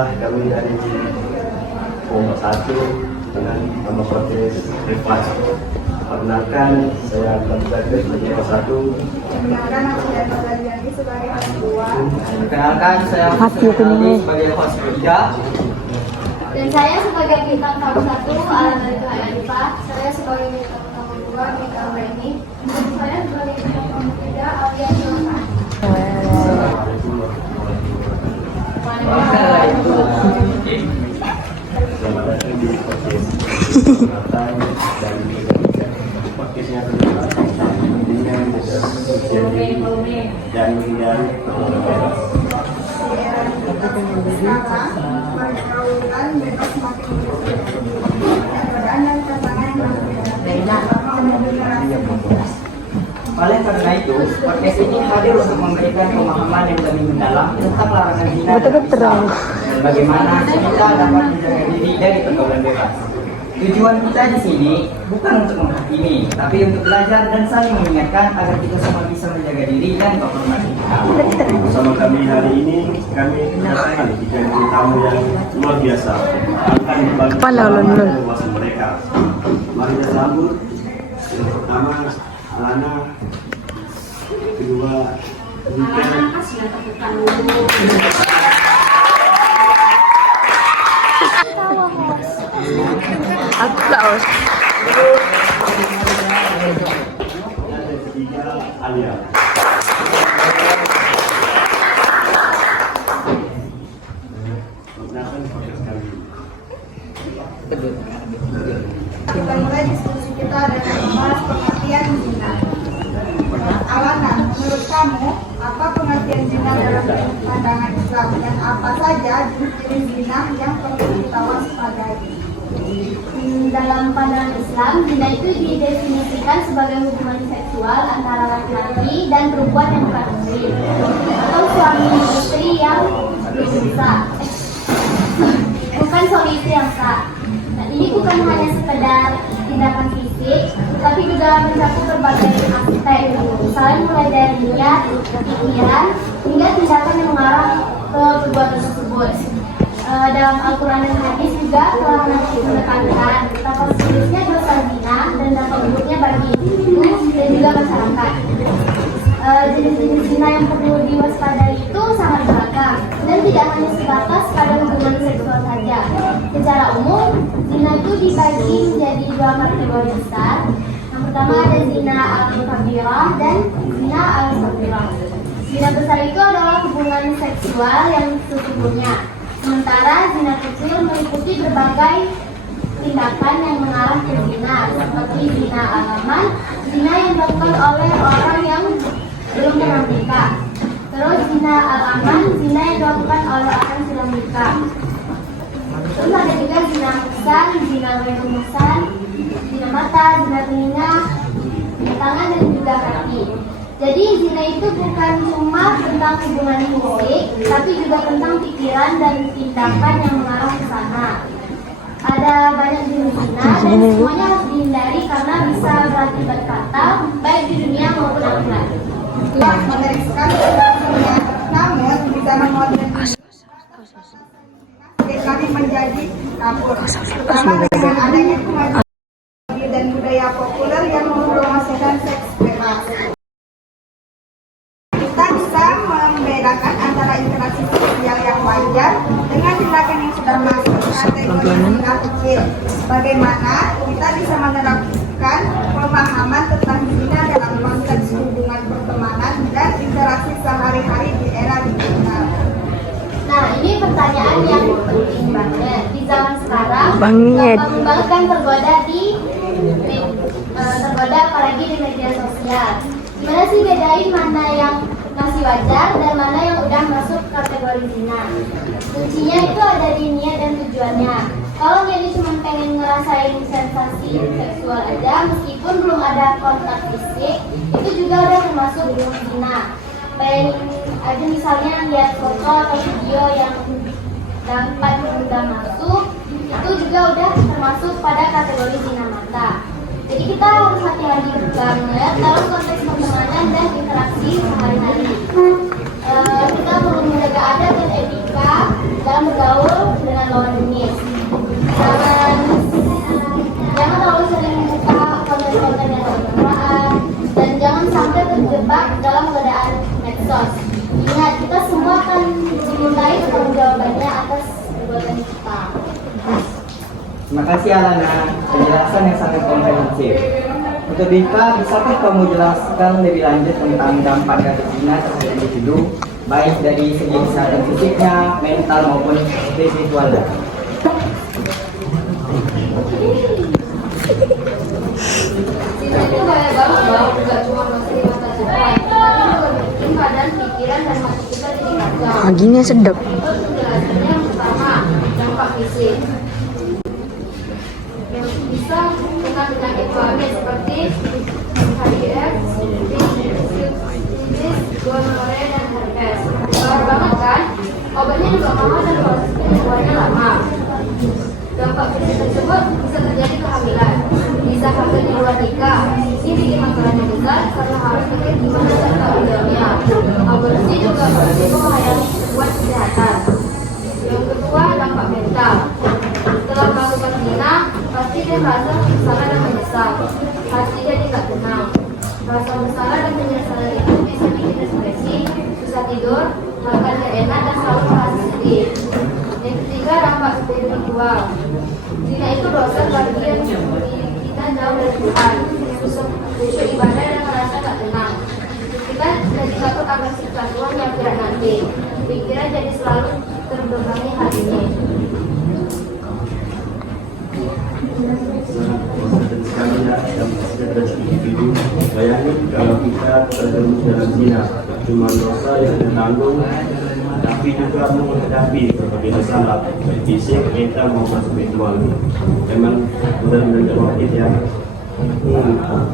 Alhamdulillah kami dari kelompok 1 dengan nama podcast Rifat. Perkenalkan, saya Abdul sebagai kelompok 1. Perkenalkan, aku Dana Daliani sebagai kelompok 2. Perkenalkan, saya Fitri sebagai kelas 3. Dan saya sebagai bintang tamu 1 Alan Alifa. Saya sebagai bintang tamu 2 Mika Reni. Dan saya sebagai bintang tamu 3 Alia Johan. Selamat datang di podcast Perkenalkan dan podcastnya kedua dengan dan menghindari pergaulan. Sekarang, pergaulan bebas makin perbedaan dan tantangan yang berbeda. Oleh karena itu, podcast ini hadir untuk memberikan pemahaman yang lebih mendalam tentang larangan zina dan bagaimana kita dapat menjaga diri dari pergaulan bebas. Tujuan kita di sini bukan untuk menghakimi, tapi untuk belajar dan saling mengingatkan agar kita semua bisa menjaga diri dan kehormatan kita. Bersama kami hari ini, kami kedatangan 3 tamu yang luar biasa akan berbagi wawasan mereka. Mari kita sambut. Yang pertama, Alana. Kedua, Nika. Aplaus. Dan yang ketiga, Alia. Perkenalkan podcast kami. Kita mulai diskusi kita dengan membahas pengertian zina. Alana, menurut kamu, apa pengertian zina dalam pandangan Islam dan apa saja jenis zina yang perlu kita waspadai? Dalam pandangan Islam, zina itu didefinisikan sebagai hubungan seksual antara laki-laki dan perempuan yang bukan muslim atau suami istri yang belum sah. Bukan suami istri yang sah. Nah, ini bukan hanya sekedar tindakan fisik, tapi juga mencakup berbagai aspek, misalnya mulai dari niat, pikiran, hingga tindakan yang mengarah ke perbuatan tersebut. Dalam Al-Quran dan Hadis juga telah menekankan betapa seriusnya dosa zina dan dampak buruknya bagi individu dan juga masyarakat. Jenis-jenis zina yang perlu diwaspadai itu sangat beragam dan tidak hanya sebatas pada hubungan seksual saja. Secara umum, zina itu dibagi menjadi 2 kategori besar. Yang pertama ada zina al-kabirah dan zina al-saghirah. Zina besar itu adalah hubungan seksual yang sesungguhnya. Sementara zina kecil meliputi berbagai tindakan yang mengarah ke zina, seperti zina alaman, zina yang dilakukan oleh orang yang belum pernah menikah. Terus zina alaman, zina yang dilakukan oleh orang yang sudah menikah. Terus ada juga zina muhsan, zina ghairu muhsan, zina mata, zina telinga, zina tangan dan juga kaki. Jadi zina itu bukan cuma tentang hubungan fisik, tapi juga tentang pikiran dan tindakan yang mengarah ke sana. Ada banyak jenis zina dan semuanya harus dihindari karena bisa berakibat fatal baik di dunia maupun akhirat. Ya, menarik sekali penjelasannya. Namun, di zaman modern kami menjadi kabur. Sama dengan adanya kemajuan dan budaya populer yang mempromosikan seks bebas. Kita bisa membedakan antara interaksi sosial yang wajar dengan tindakan yang sudah masuk kategori zina kecil. Bagaimana kita bisa menerapkan pemahaman tentang zina dalam konteks hubungan pertemanan dan interaksi sehari-hari di era digital. Nah, ini pertanyaan yang penting banget. Di zaman sekarang, Banget. gampang banget kan tergoda apalagi di media sosial. Gimana sih bedain mana yang masih wajar dan mana yang udah masuk kategori zina? Kuncinya itu ada di niat dan tujuannya. Kalau jadi cuma pengen ngerasain sensasi seksual aja, meskipun belum ada kontak fisik, itu juga udah termasuk belum zina. Bayangin aja misalnya lihat foto atau video yang dapat udah masuk, itu juga udah termasuk pada kategori zina mata. Jadi kita harus hati-hati banget dalam konteks pertemanan dan interaksi sehari-hari. Kita perlu menjaga adat dan etika dalam bergaul kasih Alana, penjelasan yang sangat komprehensif. Untuk Dika, bisakah kamu jelaskan lebih lanjut tentang dampak dari zina terhadap individu, baik dari segi kesehatan fisiknya, mental maupun spiritualnya? Zina itu bahaya banget loh, gak cuma masih di mata cerai, tapi juga bikin badan, pikiran, dan mata kita jadi kacau. Gini sedap. Untuk penjelasannya yang pertama, dampak fisik. Yang bisa kena penyakit kelamin seperti HIV, syfilis, gonorrea, dan herpes. Parah banget kan? Obatnya juga mahal dan proses penyembuhannya lama. Dampak fisik tersebut bisa terjadi kehamilan, bisa hamil di luar nikah. Ini bikin masalahnya besar karena harus pikir gimana cara hamilnya. Aborsi juga berisiko menghayati buat kesehatan. Yang kedua, dampak mental. Setelah melakukan zina, pasti dia merasa bersalah dan menyesal. Hati jadi nggak tenang. Rasa bersalah dan penyesalan itu bisa bikin depresi, susah tidur, makan gak enak, dan selalu merasa sedih. Yang ketiga, dampak spiritual. Zina itu dosa bagi yang kita jauh dari Tuhan. Khusyuk ibadah dan merasa gak tenang. Kita jadi takut akan siksa Tuhan yang tidak nanti. Pikiran jadi selalu terbebangi hal ini. Dan sekali ya, dan individu. Bayangin kalau kita terjerumus dalam zina, cuma dosa yang ditanggung, tapi juga menghadapi berbagai masalah, baik fisik, mental maupun spiritual. Memang benar-benar gak worth it ya.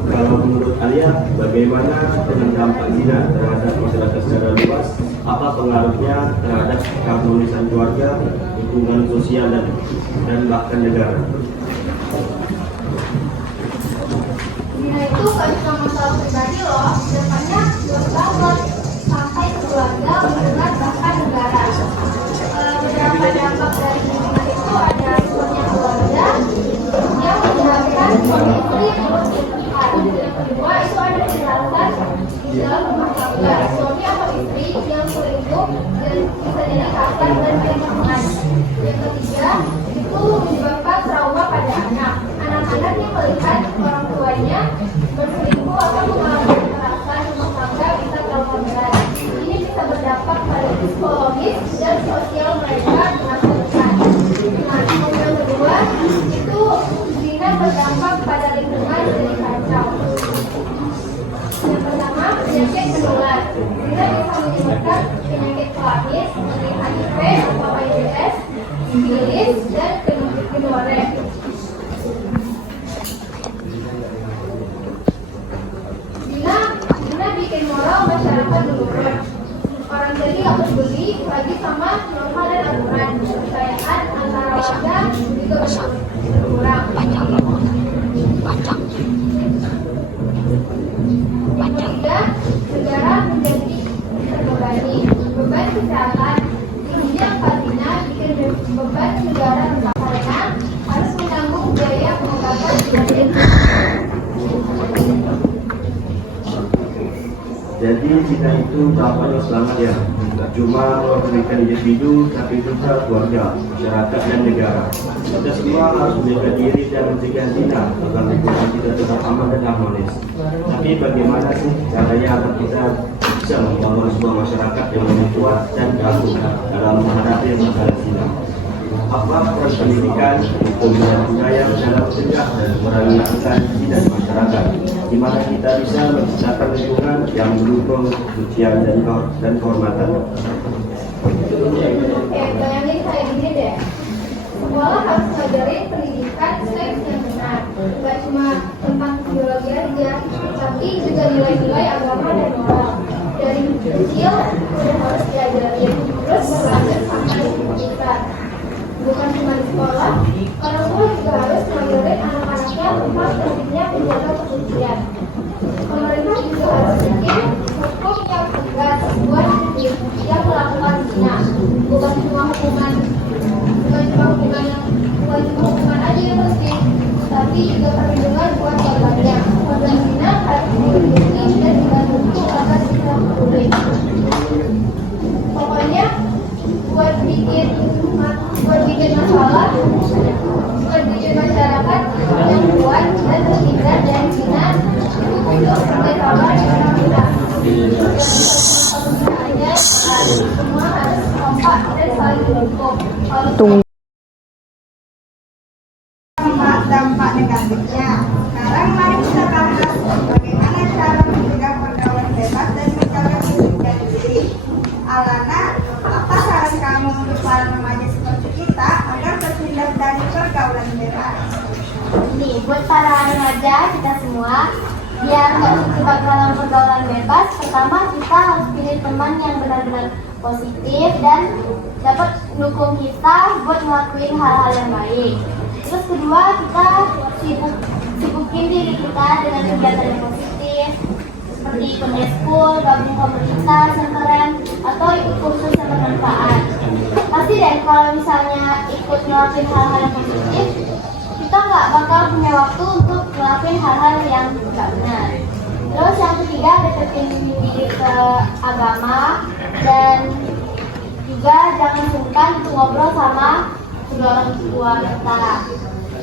Kalau menurut kalian, bagaimana dengan dampak zina terhadap masyarakat secara luas? Apa pengaruhnya terhadap keharmonisan keluarga, hubungan sosial, dan bahkan negara? Zina itu gak cuma masalah pribadi loh, dampaknya luas banget sampai ke keluarga, hubungan, bahkan negara. Beberapa dampak dari zina itu ada misalnya keluarga yang menyebabkan kondisi yang kedua itu ada kekerasan di dalam rumah tangga, suami atau istri yang selingkuh dan bisa jadi kasar dan pelecehan. Yang ketiga itu menyebabkan trauma pada anak. Anak-anak yang melihat orang tuanya berselingkuh atau mengalami kekerasan rumah tangga bisa trauma berat. Ini bisa berdampak pada psikologis dan sosial mereka di masa depan. Nah, yang kedua itu zina berdampak pada lingkungan jadi kacau. Yang pertama, penyakit menular. Zina bisa menyebabkan penyakit kelamin seperti HIV atau AIDS, syfilis, dan gonorrea. Zina bikin moral masyarakat menurun. Orang jadi nggak peduli lagi sama norma dan aturan. Kepercayaan antara warga juga berkurang. Yang ketiga, negara menjadi terbebani. Beban kesehatan tingginya angka zina bikin beban negara karena harus menanggung biaya pengobatan penyakit. Jadi zina itu dampaknya selamat ya, tidak cuma merugikan individu, tapi juga keluarga, masyarakat, dan negara. Kita semua harus menjaga diri dan mencegah zina agar lingkungan kita tetap aman dan harmonis. Tapi bagaimana sih caranya agar kita bisa membangun sebuah masyarakat yang lebih kuat dan tangguh dalam menghadapi masalah zina? Apa peran pendidikan, hukum dan budaya dalam mencegah dan mengurangi angka zina di masyarakat? Di mana kita bisa menciptakan lingkungan yang mendukung kesucian dan kehormatan. Bayangin kayak gini deh. Sekolah harus ngajarin pendidikan seks yang benar. Bukan cuma tentang biologi aja, tapi juga nilai-nilai agama dan moral. Dari kecil udah harus diajarin, terus berlanjut sampai besar. Bukan cuma di sekolah, orang tua juga harus ngajarin anak-anaknya tentang pentingnya menjaga kesucian. Pemerintah juga harus bikin hukum yang tegas buat yang melakukan zina. Bukan cuma hukuman aja yang penting, tapi juga perlindungan buat korbannya. Korban zina harus dilindungi dan dibantu agar bisa pulih. Pokoknya buat bikin masalah semua harus kompak dan saling mendukung. Tunggu. Dampak negatifnya. Sekarang mari kita bahas bagaimana cara mencegah pergaulan bebas dan menjaga pendidikan diri. Alana, apa saran kamu untuk para remaja seperti kita agar terhindar dari pergaulan bebas? Nih, buat para remaja kita semua, biar nggak terjebak dalam pergaulan bebas, pertama kita harus pilih teman yang benar-benar positif dan dapat mendukung kita buat ngelakuin hal-hal yang baik. Terus kedua, kita sibukin diri kita dengan kegiatan yang positif seperti ikut eskul, gabung komunitas yang keren, atau ikut kursus yang bermanfaat. Pasti deh kalau misalnya ikut ngelakuin hal-hal yang positif, kita nggak bakal punya waktu untuk ngelakuin hal-hal yang nggak benar. Terus yang ketiga, deketin diri ke agama dan juga jangan sungkan untuk ngobrol sama kedua orang tua kita.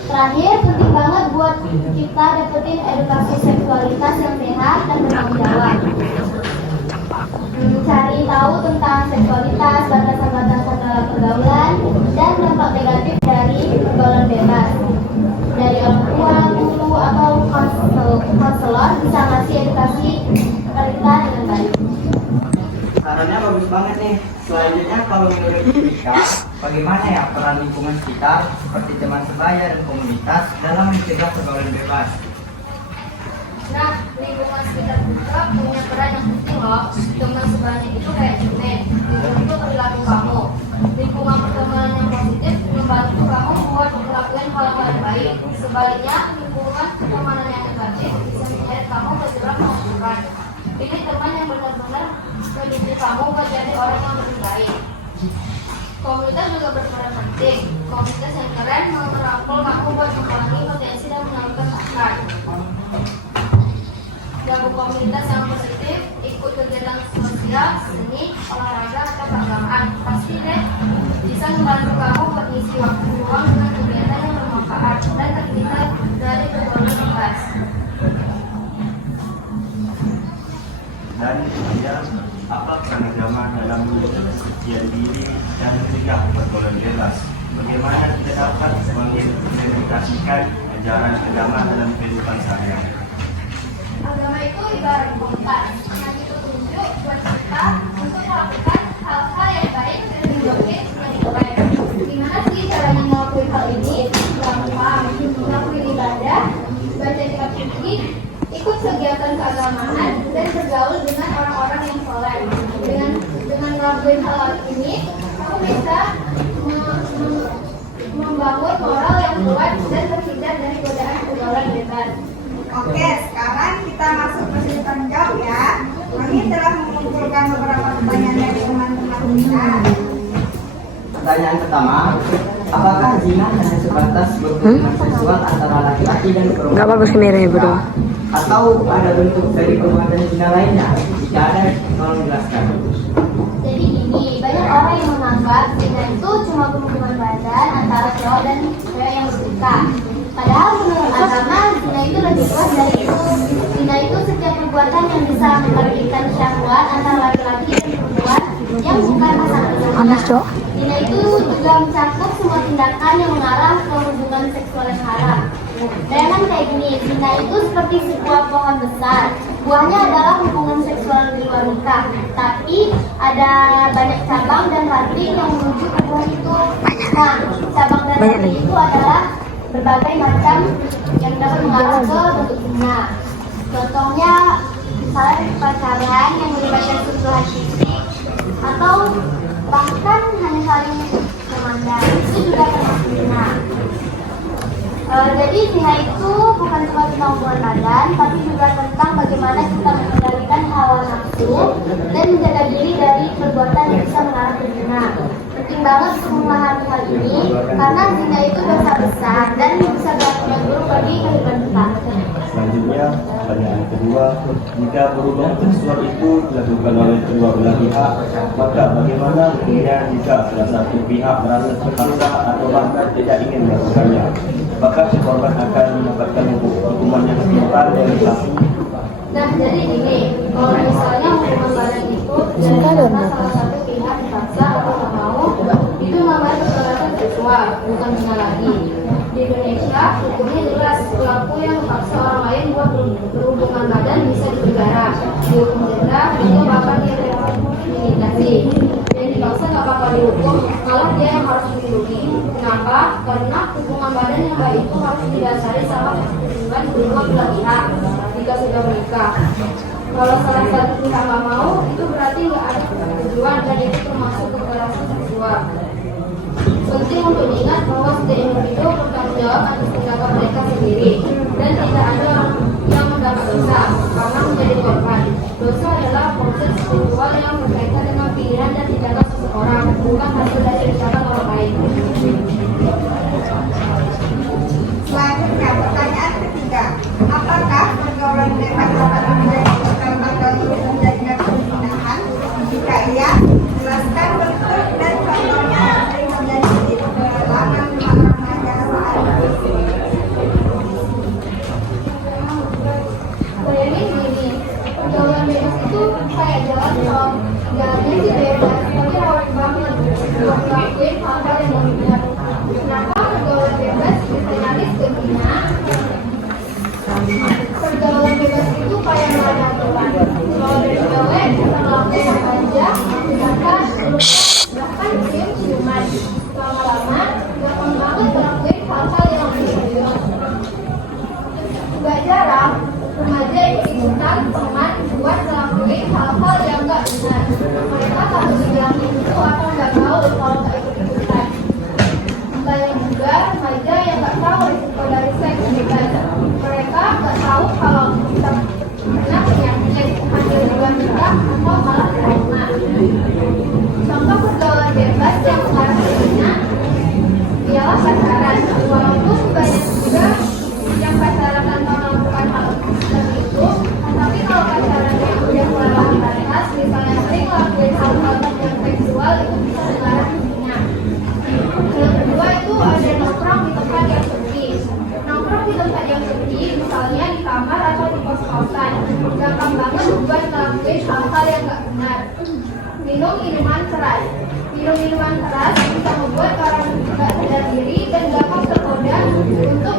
Terakhir, penting banget buat kita dapetin edukasi seksualitas yang sehat dan bertanggung jawab. Cari tahu tentang seksualitas, batasan-batasan dalam pergaulan, dan dampak negatif dari pergaulan bebas. Dari orang tua, guru, atau konselor bisa ngasih edukasi ke kita dengan baik. Sarannya bagus banget nih. Selanjutnya kalau menurut kita, bagaimana ya peran lingkungan sekitar seperti teman sebaya dan komunitas dalam mencegah pergaulan bebas? Nah, lingkungan sekitar juga punya peran yang penting loh. Teman sebaya itu kayak cermin, itu perilaku kamu. Lingkungan pertemanan yang positif membantu kamu buat melakukan hal-hal yang baik. Sebaliknya, lingkungan pertemanan yang negatif bisa menyeret kamu ke jurang kemungkinan. Pilih teman yang benar-benar mendukung kamu buat jadi orang yang lebih baik. Komunitas juga berperan penting. Komunitas yang keren merangkul kamu buat mengurangi potensi dan menyalurkan bakat. Gabung komunitas yang positif, ikut kegiatan sosial, seni, olahraga, atau keagamaan. Pasti deh bisa membantu kamu buat isi waktu luang dengan kegiatan yang bermanfaat dan terhindar dari pergaulan bebas. Dan ketiga, apa peran agama dalam menjaga kesucian diri dan mencegah pergaulan bebas? Bagaimana kita dapat mengimplementasikan ajaran agama dalam kehidupan sehari-hari? Agama itu ibarat kompas, ngasih petunjuk buat kita untuk melakukan hal-hal yang baik dan menjauhi yang jelek. Gimana sih caranya ngelakuin hal ini? Gampang, ngelakuin ibadah, baca kitab suci, ikut kegiatan keagamaan, dan bergaul dengan orang-orang yang soleh. Dengan ngelakuin hal ini, kamu bisa membangun moral yang kuat dan terhindar dari godaan pergaulan bebas. Oke, sekarang kita masuk ke sesi tanya jawab ya. Kami telah mengumpulkan beberapa pertanyaan dari teman-teman kita. Pertanyaan pertama, apakah zina hanya sebatas hubungan seksual antara laki-laki dan perempuan? Nggak bagus kameranya bro. Atau ada bentuk dari perbuatan zina lainnya? Jika ada, tolong jelaskan. Jadi gini, banyak orang yang menganggap zina itu cuma hubungan badan antara cowok dan cewek yang berbeda. Padahal menurut agama, zina itu lebih luas dari itu. Zina itu setiap perbuatan yang bisa menerbitkan syahwat antara laki-laki dan perempuan yang bukan pasangan. Zina itu juga mencakup semua tindakan yang mengarah ke hubungan seksual yang haram. Bayangkan kayak gini, zina itu seperti sebuah pohon besar. Buahnya adalah hubungan seksual di luar nikah, tapi ada banyak cabang dan ranting yang menuju ke buah itu. Nah, cabang dan ranting itu adalah berbagai macam yang dapat mengarah ke bentuk zina. Contohnya, misalnya pacaran yang melibatkan sentuhan fisik, atau bahkan hanya saling memandang, itu juga termasuk zina. Jadi zina itu bukan cuma tentang hubungan badan, tapi juga tentang bagaimana kita mengendalikan hawa nafsu dan menjaga diri dari perbuatan yang bisa mengarah ke zina. Penting banget untuk memahami hal ini karena zina itu dosa besar dan bisa berakibat buruk bagi kehidupan kita. Selanjutnya, pertanyaan kedua, jika hubungan seksual itu dilakukan oleh kedua belah pihak, maka bagaimana kemudian jika salah satu pihak merasa terpaksa atau bahkan tidak ingin melakukannya? Apakah si korban akan mendapatkan hukuman yang setimpal dari pelaku? Nah, jadi gini, kalau misalnya hubungan badan itu karena salah satu pihak dipaksa atau nggak mau, itu namanya kekerasan seksual, bukan zina lagi. Di Indonesia, hukumnya jelas, pelaku yang memaksa orang lain buat berhubungan badan bisa dipenjara, dihukum denda, atau bahkan direhabilitasi. Yang dipaksa nggak bakal dihukum, malah dia yang harus dilindungi. Kenapa? Karena hubungan badan yang baik itu harus didasari sama persetujuan kedua belah pihak jika sudah menikah. Kalau salah satu pihak nggak mau, itu berarti nggak ada persetujuan dan itu termasuk kekerasan seksual. Penting untuk diingat bahwa setiap individu bertanggung jawab atas tindakan mereka sendiri dan tidak ada yang mendapat dosa karena menjadi korban. Dosa adalah proses spiritual yang berkaitan dengan pilihan dan tindakan seseorang, bukan hasil dari tindakan orang lain. Selanjutnya, pertanyaan ketiga. Apakah pergaulan bebas dapat menjadi penghinaan? Jika iya, jelaskan bentuk dan contohnya yang menjadi pengalaman remaja saat ini. Bayangin gini, pergaulan bebas itu kayak jalan tol. Jalannya sih bebas, tapi rawat banget. Untuk ngelakuin hal-hal yang benar. Kenapa pergaulan bebas disengaris ke Gina? Pergaulan bebas itu kayak nggak ada aturan. Kalau dari cewek, ngelakuin apa aja, bahkan cium-ciuman. Lama-lama, gampang banget ngelakuin hal-hal yang benar. Gak jarang, remaja ikut-ikutan teman buat ngelakuin hal-hal yang gak benar. Mereka harus bilangin itu atau gak tahu kalau gak ikut-ikutan. Banyak juga remaja yang gak tahu risiko dari seks bebas. Mereka gak tahu kalau bisa kena penyakit, hamil di luar nikah, atau malah trauma. Contoh pergaulan bebas yang mengarah ke zina ialah pacaran. Walaupun banyak juga yang pacaran tanpa melakukan hal seperti itu, tapi kalau pacaran yang udah melewati batas, misalnya sering melakukan hal-hal yang seksual, itu bisa mengarah ke zina. Yang kedua itu ada nongkrong di tempat yang sepi. Nongkrong di tempat yang sepi, misalnya di kamar atau di kos-kosan, gampang banget buat ngelakuin hal-hal yang gak benar. Minum minuman keras. Minum minuman keras bisa membuat orang gak sadar diri dan gampang tergoda untuk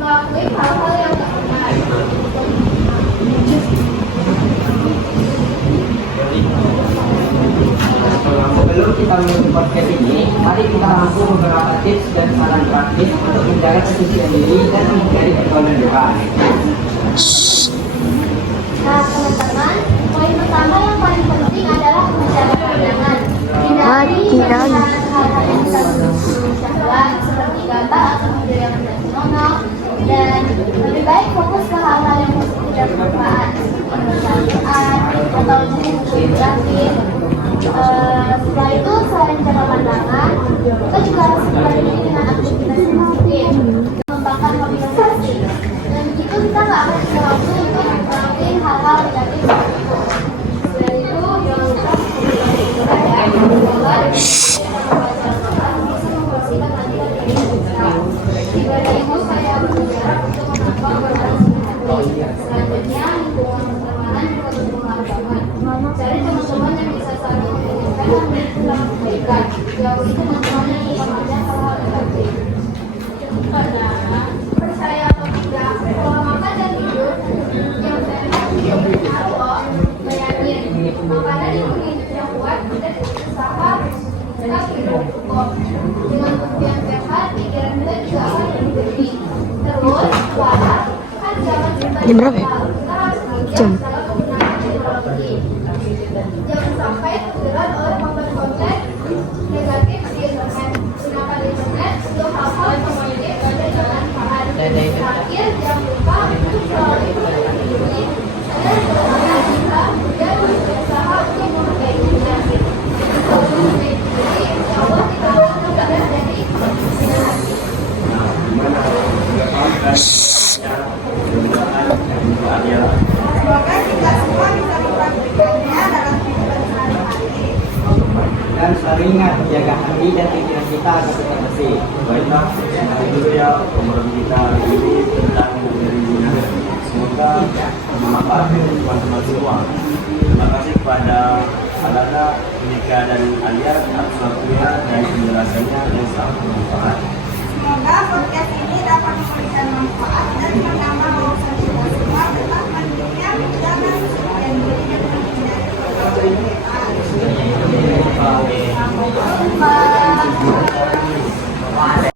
melakukan hal-hal yang gak benar. Sebelum kita menutup podcast ini, mari kita rangkum beberapa tips dan saran praktis untuk menjaga kesucian diri dan menghindari pergaulan bebas. Nah, teman-teman, poin pertama yang paling penting adalah menjaga pandangan. Hindari hal-hal yang bisa memicu syahwat seperti gambar atau video yang tidak senonoh, dan lebih baik fokus ke hal-hal yang positif dan bermanfaat seperti Al-Quran atau buku gratis. Setelah itu, selain jaga pandangan, kita juga harus berbagi dengan aktivitas yang positif, mengembangkan hobi yang asik. Dan begitu kita nggak akan punya waktu untuk melakukan hal-hal negatif seperti itu. Selain itu, jangan lupa ibadah dan membaca Al-Quran bisa membersihkan hati dan diri kita. Ibadah itu saya berbicara untuk menambah berbagai selanjutnya, hubungan pertemanan juga berhubungan banget. Cari teman-teman yang bisa saling mengingatkan dan melakukan kebaikan. Jauhi teman-teman yang suka mengajak hal-hal negatif. Karena percaya atau tidak, pola makan dan tidur yang sehat juga berpengaruh loh. Bayangin, makanan yang kuat dan usaha kita tidur cukup. Dengan tubuh yang sehat, pikiran kita juga akan lebih jernih. Terus, puasa kan jangan Jam berapa ya? kita harus bijak dalam menggunakan teknologi. Jangan sampai terjerat oleh konten-konten negatif di internet. Gunakan internet untuk hal-hal yang positif dan bermanfaat. Terakhir, jangan lupa untuk selalu menggunakan diri dan berhati kita dan berusaha untuk memperbaiki diri. Kalau memperbaiki diri, insya Allah kita akan terhindar dari kemungkinan. Semoga kita semua bisa mempraktikkannya dalam kehidupan sehari-hari. Dan selalu ingat jaga hati dan pikiran kita agar tetap bersih. Baiklah, sekian dulu ya pembahasan kita hari ini tentang dari zina. Semoga bermanfaat untuk teman-teman semua. Terima kasih kepada Alana, Nika, dan Alia atas waktunya dan penjelasannya yang sangat bermanfaat. Semoga podcast ini dapat memberikan manfaat dan menambah wawasan kita semua tentang pentingnya menjaga